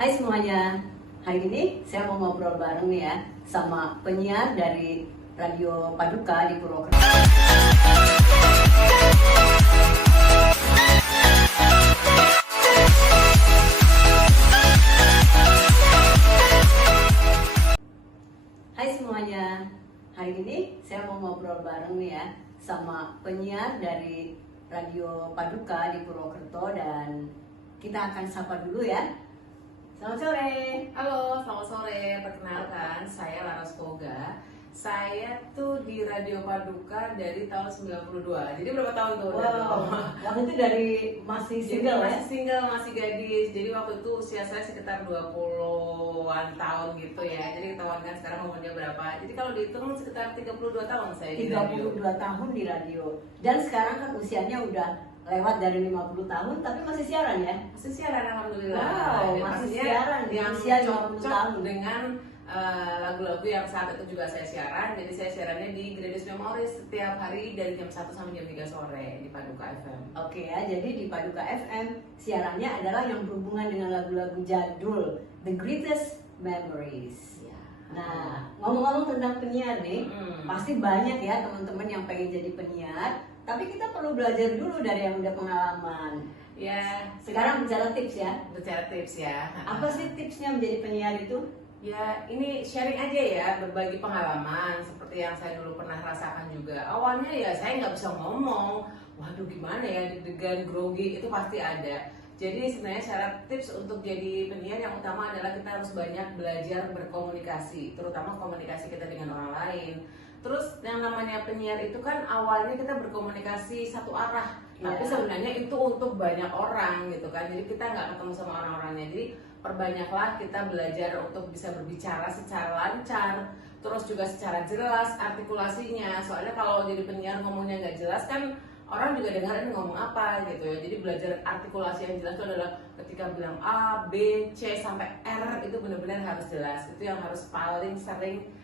Hai semuanya, hari ini saya mau ngobrol bareng nih ya sama penyiar dari Radio Paduka di Purwokerto. Hai semuanya, hari ini saya mau ngobrol bareng nih ya sama penyiar dari Radio Paduka di Purwokerto dan kita akan sapa dulu ya. Selamat sore. Halo, selamat sore. Perkenalkan, saya Laras Poga. Saya tuh di Radio Paduka dari tahun 92. Jadi berapa tahun tuh? Wow, waktu itu dari masih single ya? Masih single, masih gadis. Jadi waktu itu usia saya sekitar 20-an tahun gitu ya. Jadi ketahuan kan sekarang umurnya berapa. Jadi kalau dihitung sekitar 32 tahun saya di radio. 32 tahun di radio. Dan sekarang kan usianya udah lewat dari 50 tahun tapi masih siaran ya? Masih siaran, alhamdulillah. Wow, Dan masih pastinya siaran di yang usia 50 cocok tahun. dengan lagu-lagu yang saat itu juga saya siaran. Jadi saya siarannya di Gratis Memories setiap hari dari jam 1 sampai jam 3 sore di Paduka FM. Oke ya, jadi di Paduka FM siarannya adalah yang berhubungan dengan lagu-lagu jadul, The Greatest Memories. Ya. Nah, ngomong-ngomong tentang penyiar nih, Mm-mm. pasti banyak ya teman-teman yang pengen jadi penyiar. Tapi kita perlu belajar dulu dari yang udah pengalaman. Ya, Sekarang bicara tips ya. bicara tips ya. Apa sih tipsnya menjadi penyiar itu? Ya, ini sharing aja ya, berbagi pengalaman seperti yang saya dulu pernah rasakan juga. Awalnya ya saya nggak bisa ngomong, waduh gimana ya, deg-degan, grogi itu pasti ada. Jadi sebenarnya syarat tips untuk jadi penyiar yang utama adalah kita harus banyak belajar berkomunikasi, terutama komunikasi kita dengan orang lain. Terus yang namanya penyiar itu kan awalnya kita berkomunikasi satu arah, tapi sebenarnya itu untuk banyak orang gitu kan. Jadi kita nggak ketemu sama orang-orangnya. Jadi perbanyaklah kita belajar untuk bisa berbicara secara lancar, terus juga secara jelas artikulasinya. Soalnya kalau jadi penyiar ngomongnya nggak jelas kan orang juga dengar ini ngomong apa gitu ya. Jadi belajar artikulasi yang jelas itu adalah ketika bilang A, B, C sampai R itu benar-benar harus jelas. Itu yang harus paling sering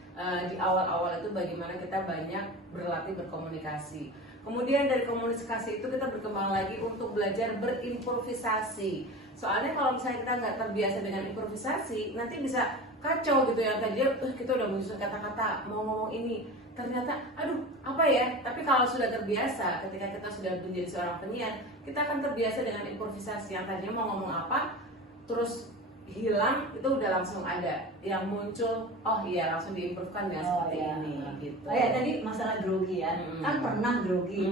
di awal-awal itu bagaimana kita banyak berlatih berkomunikasi. Kemudian dari komunikasi itu kita berkembang lagi untuk belajar berimprovisasi. Soalnya kalau misalnya kita nggak terbiasa dengan improvisasi, nanti bisa kacau gitu ya. Tadi kita udah menyusun kata-kata mau ngomong ini, ternyata aduh apa ya. Tapi kalau sudah terbiasa, ketika kita sudah menjadi seorang penyiar, kita akan terbiasa dengan improvisasi. Yang tadinya mau ngomong apa, terus hilang itu udah langsung ada yang muncul, oh iya langsung diimprovekan ya seperti ini gitu. Oh ya, tadi masalah grogi ya. Kan pernah grogi.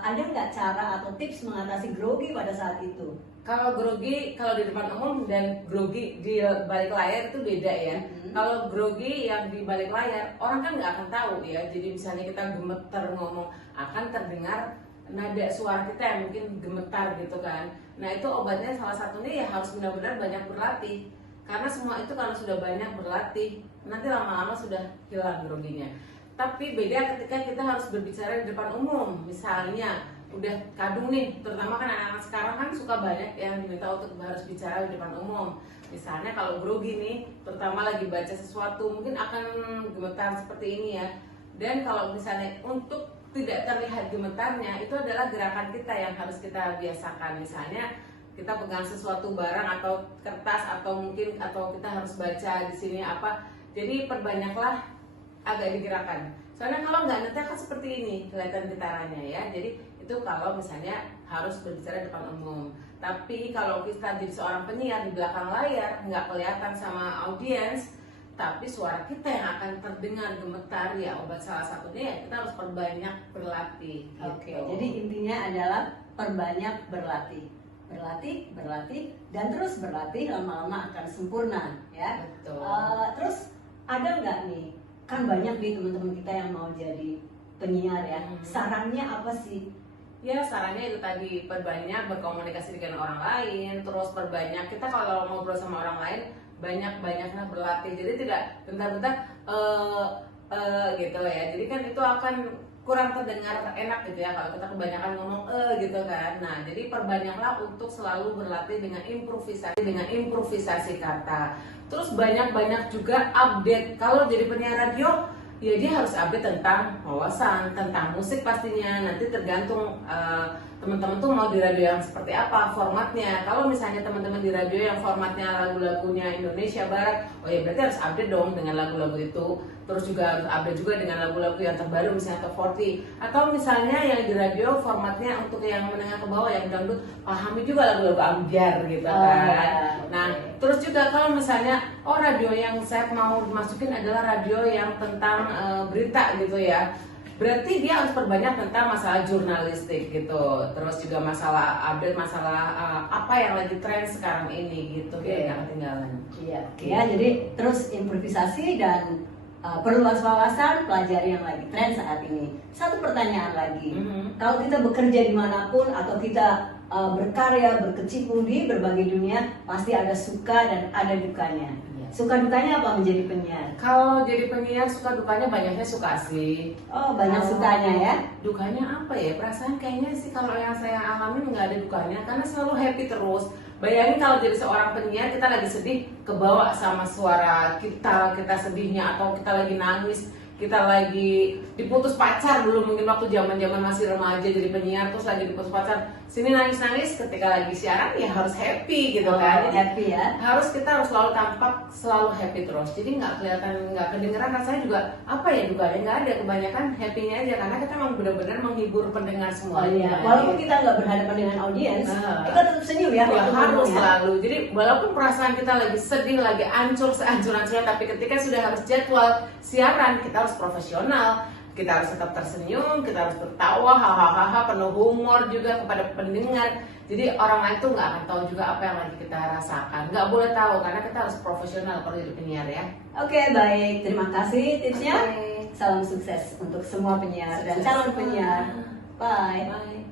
Ada nggak cara atau tips mengatasi grogi pada saat itu? Kalau grogi, kalau di depan umum dan grogi di balik layar itu beda ya. Kalau grogi yang di balik layar, orang kan nggak akan tahu ya. Jadi misalnya kita gemeter ngomong, akan terdengar nada suara kita yang mungkin gemetar gitu kan. Nah itu obatnya salah satunya ya harus benar-benar banyak berlatih. Karena semua itu kalau sudah banyak berlatih, nanti lama-lama sudah hilang groginya. Tapi beda ketika kita harus berbicara di depan umum. Misalnya udah kadung nih, terutama kan anak-anak sekarang kan suka banyak yang diminta untuk harus bicara di depan umum. Misalnya kalau grogi nih, terutama lagi baca sesuatu, mungkin akan gemetar seperti ini ya. Dan kalau misalnya untuk tidak terlihat gemetarnya, itu adalah gerakan kita yang harus kita biasakan. Misalnya kita pegang sesuatu barang atau kertas atau mungkin atau kita harus baca di sini apa. Jadi perbanyaklah agak digerakkan. Soalnya kalau nggak nanti akan seperti ini kelihatan getarannya ya. Jadi itu kalau misalnya harus berbicara di depan umum. Tapi kalau kita jadi seorang penyiar di belakang layar nggak kelihatan sama audiens, tapi suara kita yang akan terdengar gemetar ya. Obat salah satunya ya kita harus perbanyak berlatih gitu. Oke, jadi intinya adalah perbanyak berlatih. Berlatih, dan terus berlatih lama-lama akan sempurna ya. Betul. Terus ada nggak nih, kan banyak nih teman-teman kita yang mau jadi penyiar ya. Sarannya apa sih? Ya sarannya itu tadi, perbanyak berkomunikasi dengan orang lain, terus perbanyak kita kalau ngobrol sama orang lain banyak-banyaknya berlatih. Jadi tidak bentar-bentar gitu ya. Jadi kan itu akan kurang terdengar enak gitu ya kalau kita kebanyakan ngomong gitu kan. Nah, jadi perbanyaklah untuk selalu berlatih dengan improvisasi kata. Terus banyak-banyak juga update. Kalau jadi penyiar radio ya dia harus update tentang wawasan, tentang musik pastinya. Nanti tergantung teman-teman tuh mau di radio yang seperti apa formatnya. Kalau misalnya teman-teman di radio yang formatnya lagu-lagunya Indonesia Barat, oh ya berarti harus update dong dengan lagu-lagu itu. Terus juga harus update juga dengan lagu-lagu yang terbaru misalnya top 40. Atau misalnya yang di radio formatnya untuk yang menengah ke bawah yang dangdut, pahami juga lagu-lagu Ambyar gitu kan. Nah, terus juga kalau misalnya radio yang saya mau masukin adalah radio yang tentang berita gitu ya. Berarti dia harus perbanyak tentang masalah jurnalistik gitu. Terus juga masalah update masalah apa yang lagi tren sekarang ini gitu. Biar nggak ketinggalan. Iya. Ya, jadi terus improvisasi dan perluas wawasan, pelajari yang lagi tren saat ini. Satu pertanyaan lagi, kalau kita bekerja dimanapun atau kita berkarya, berkecimpung di berbagai dunia, pasti ada suka dan ada dukanya. Suka dukanya apa menjadi penyiar? Kalau jadi penyiar suka dukanya banyaknya suka sih. Oh, banyak sukanya ya? Dukanya apa ya? Perasaan kayaknya sih kalau yang saya alami nggak ada dukanya karena selalu happy terus. Bayangin kalau jadi seorang penyiar kita lagi sedih kebawa sama suara kita sedihnya, atau kita lagi nangis, kita lagi diputus pacar dulu mungkin waktu zaman masih remaja jadi penyiar, terus lagi diputus pacar, sini nangis ketika lagi siaran ya harus happy gitu kan. Jadi Happy ya. kita harus selalu tampak selalu happy terus, jadi nggak kelihatan, nggak kedengeran rasanya juga apa ya dukanya, nggak ada, kebanyakan happy-nya aja karena kita memang benar-benar menghibur pendengar semua. Oh iya, walaupun kita nggak berhadapan dengan audiens, kita tetap senyum ya. Ya, waktu harus ngomong ya. selalu. Jadi walaupun perasaan kita lagi sedih, lagi hancur sehancur-hancurnya, tapi ketika sudah harus jadwal siaran, kita harus profesional. Kita harus tetap tersenyum, kita harus tertawa, hahaha, penuh humor juga kepada pendengar. Jadi orang lain tuh nggak akan tahu juga apa yang lagi kita rasakan. Nggak boleh tahu karena kita harus profesional kalau jadi penyiar ya. Oke, baik. Terima kasih tipsnya. Oke. Salam sukses untuk semua penyiar dan Sukses. calon penyiar. Bye. Bye.